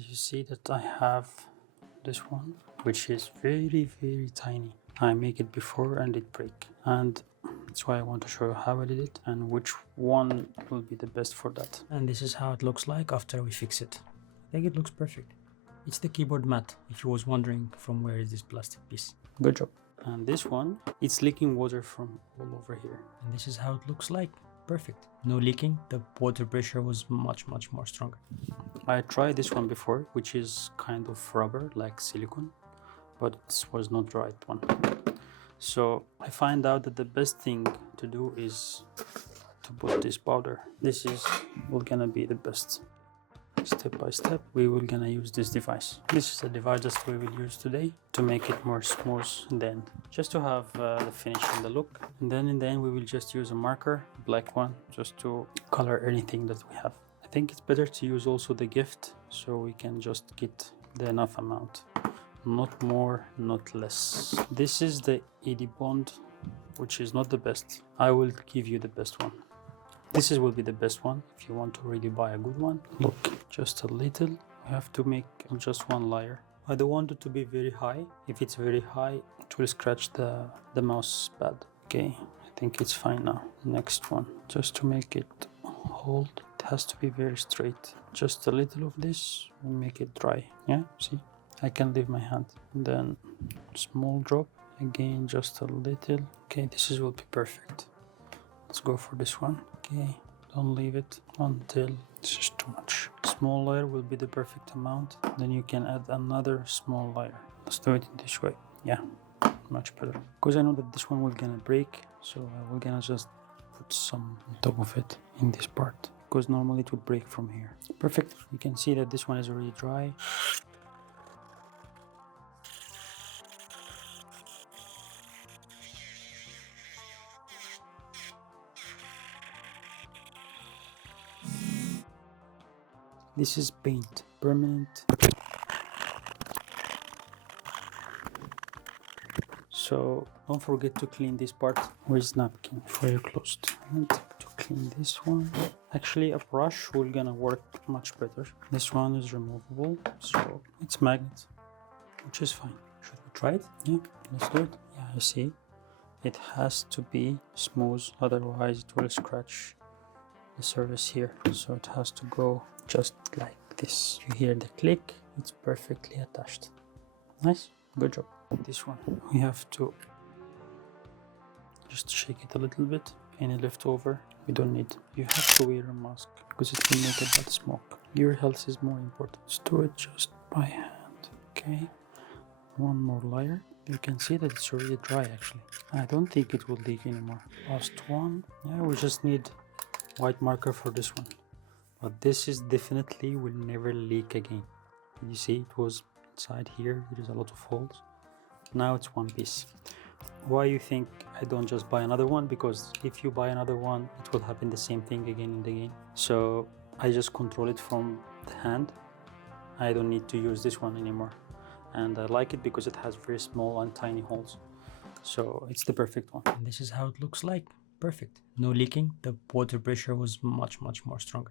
As you see that I have this one, which is very tiny. I make it before and it break, and that's why I want to show you how I did it and which one will be the best for that. And this is how it looks like after we fix it. I think it looks perfect. It's the keyboard mat, if you was wondering from where is this plastic piece. Good job. And this one, it's leaking water from all over here. And this is how it looks like. Perfect. No leaking. The water pressure was much more stronger. I tried this one before, which is kind of rubber, like silicone, but this was not the right one. So I find out that the best thing to do is to put this powder. This is gonna be the best. Step by step, we will gonna use this device. This is the device that we will use today to make it more smooth in the end, just to have the finish and the look. And then in the end, we will just use a marker, black one, just to color anything that we have. I think it's better to use also the gift, so we can just get the enough amount, not more, not less. This is the 80 bond, which is not the best. I will give you the best one. This will be the best one if you want to really buy a good one. Look, just a little. We have to make just one layer. I don't want it to be very high. If it's very high, it will scratch the mouse pad. Okay, I think it's fine now. Next one, just to make it hold, it has to be very straight. Just a little of this will make it dry. Yeah, see? I can leave my hand. And then small drop. Again, just a little. Okay, this will be perfect. Let's go for this one. Okay, don't leave it until this is too much. Small layer will be the perfect amount. Then you can add another small layer. Let's do it in this way. Yeah, much better. Because I know that this one will gonna break, so I will gonna just put some on top of it in this part. Because normally it would break from here. Perfect. You can see that this one is already dry. This is paint, permanent. So don't forget to clean this part. Where's napkin before you closed? And to clean this one. Actually, a brush will gonna work much better. This one is removable, so it's magnet, which is fine. Should we try it? Yeah, let's do it. Yeah, you see, it has to be smooth, otherwise it will scratch the surface here. So it has to go just like this. You hear the click, it's perfectly attached. Nice, good job. This one, we have to just shake it a little bit. Any leftover, we don't need. You have to wear a mask because it will make a bad smoke. Your health is more important. Let's do it just by hand. Okay, one more layer. You can see that it's already dry actually. I don't think it will leak anymore. Last one. Yeah, we just need white marker for this one. But this is definitely will never leak again. You see, it was inside here. There is a lot of holes. Now it's one piece. Why you think I don't just buy another one? Because if you buy another one, it will happen the same thing again and again. So I just control it from the hand. I don't need to use this one anymore. And I like it because it has very small and tiny holes. So it's the perfect one. And this is how it looks like. Perfect. No leaking. The water pressure was much more stronger.